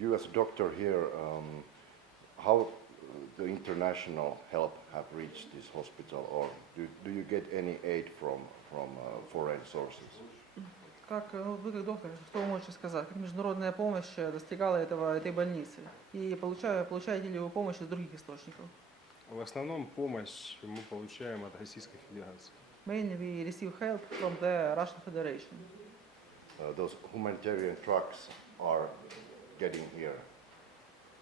you as a doctor here, how the international help have reached this hospital, or do you get any aid from foreign sources? Как, ну, вы как доктор, что вы можете сказать? Как международная помощь достигала этой больницы? И получаете ли вы помощь из других источников? В основном помощь мы получаем от Российской Федерации. Mainly we receive help from the Russian Federation. Those humanitarian trucks are getting here.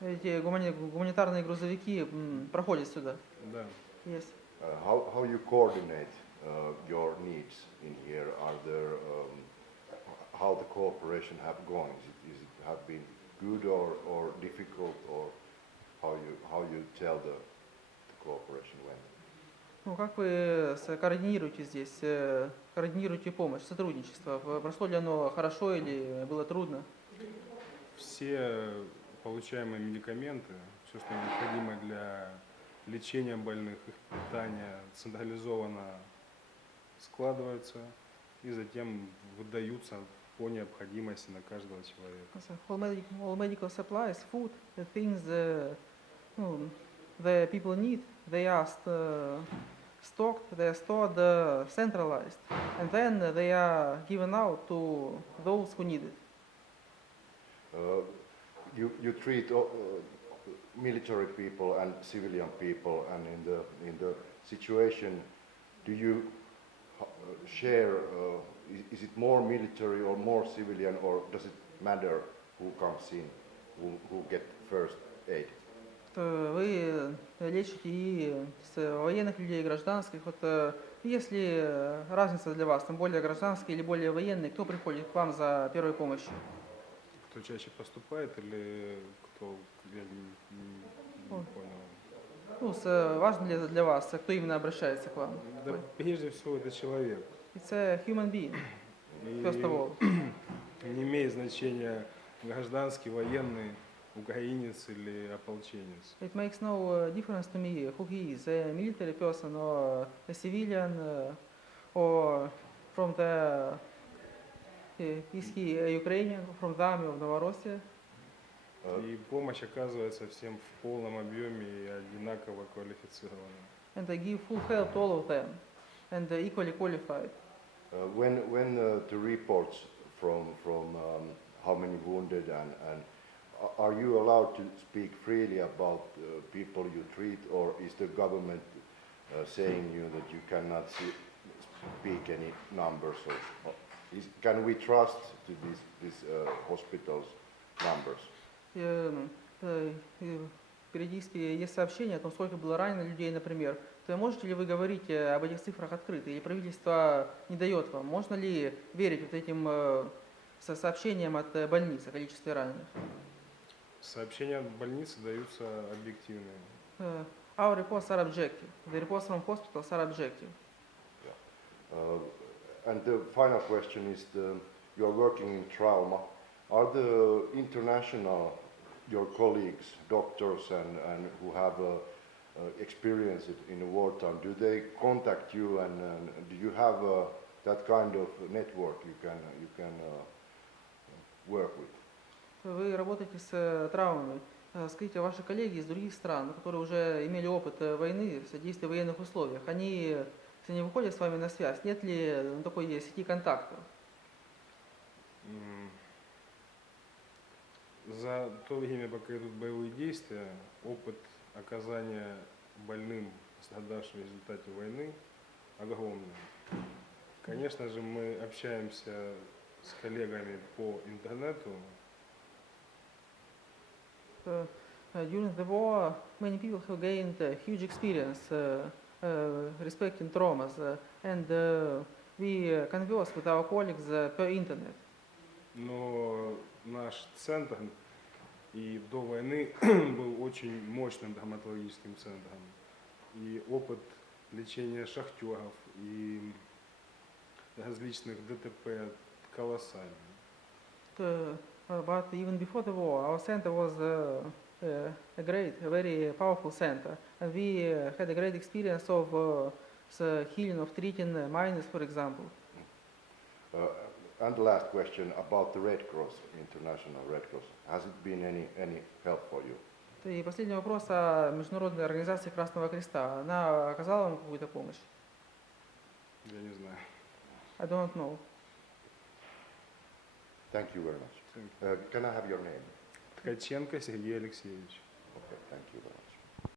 Эти гуманитарные грузовики проходят сюда. Да. Yes. How you coordinate your needs in here? Are there how the cooperation have gone? Is it have been good or difficult, or how you tell the cooperation went? Ну, как вы координируете здесь, координируете помощь, сотрудничество? Прошло ли оно хорошо или было трудно? Все получаемые медикаменты, все, что необходимо для лечения больных, их питания централизованно складываются и затем выдаются по необходимости на каждого человека. So all medical supplies, food, the things the people need, they are stocked, they are stored centralized, and then they are given out to those who need it. You treat military people and civilian people, and in the situation, do you share? Is it more military or more civilian, or does it matter who comes in, who get first aid? Вы лечите и с военных людей, и гражданских. Вот есть ли разница для вас, там более гражданские или более военные, кто приходит к вам за первой помощью? Кто чаще поступает или кто, я не понял. Ну, важно ли это для вас, кто именно обращается к вам? Да, прежде всего это человек. It's a human being, first of all. Не имеет значения гражданский, военный, украинец или ополченец. It makes no difference to me who he is, a military person or a civilian, or from the is he a Ukrainian, from the army of Novorossiya. И помощь оказывается всем в полном объеме и одинаково квалифицирована. And they give full help to all of them, and they're equally qualified. When the reports from how many wounded and are you allowed to speak freely about people you treat, or is the government saying you that you cannot speak any numbers? Or can we trust to these hospitals' numbers? Периодически есть сообщения о том, сколько было ранено людей, например. То можете ли вы говорить об этих цифрах открыто, или правительство не дает вам? Можно ли верить вот этим сообщениям от больниц о количестве раненых? Сообщения от больницы даются объективные. Our reports are objective. The reports from hospitals are objective. Yeah. And the final question is, you are working in trauma. Are the international, your colleagues, doctors and who have experienced it in the wartime, do they contact you, and do you have that kind of network you can work with? Вы работаете с травмами. Скажите, ваши коллеги из других стран, которые уже имели опыт войны, содействия в военных условиях, они выходят с вами на связь? Нет ли такой сети контактов? За то время, пока идут боевые действия, опыт оказания больным, пострадавшим в результате войны, огромный. Конечно же, мы общаемся с коллегами по интернету. During the war, many people have gained huge experience respecting traumas, and we converse with our colleagues per internet. Но наш центр и до войны был очень мощным травматологическим центром. И опыт лечения шахтеров и различных ДТП колоссальный. But even before the war, our center was a very powerful center, and we had a great experience of the healing of treating miners, for example. And the last question about the Red Cross, International Red Cross. Has it been any help for you? И последний вопрос о Международной организации Красного Креста. Она оказала вам какую-то помощь? Я не знаю. I don't know. Thank you very much. Thank Can I have your name? Ткаченко Сергей Алексеевич. Okay, thank you very much.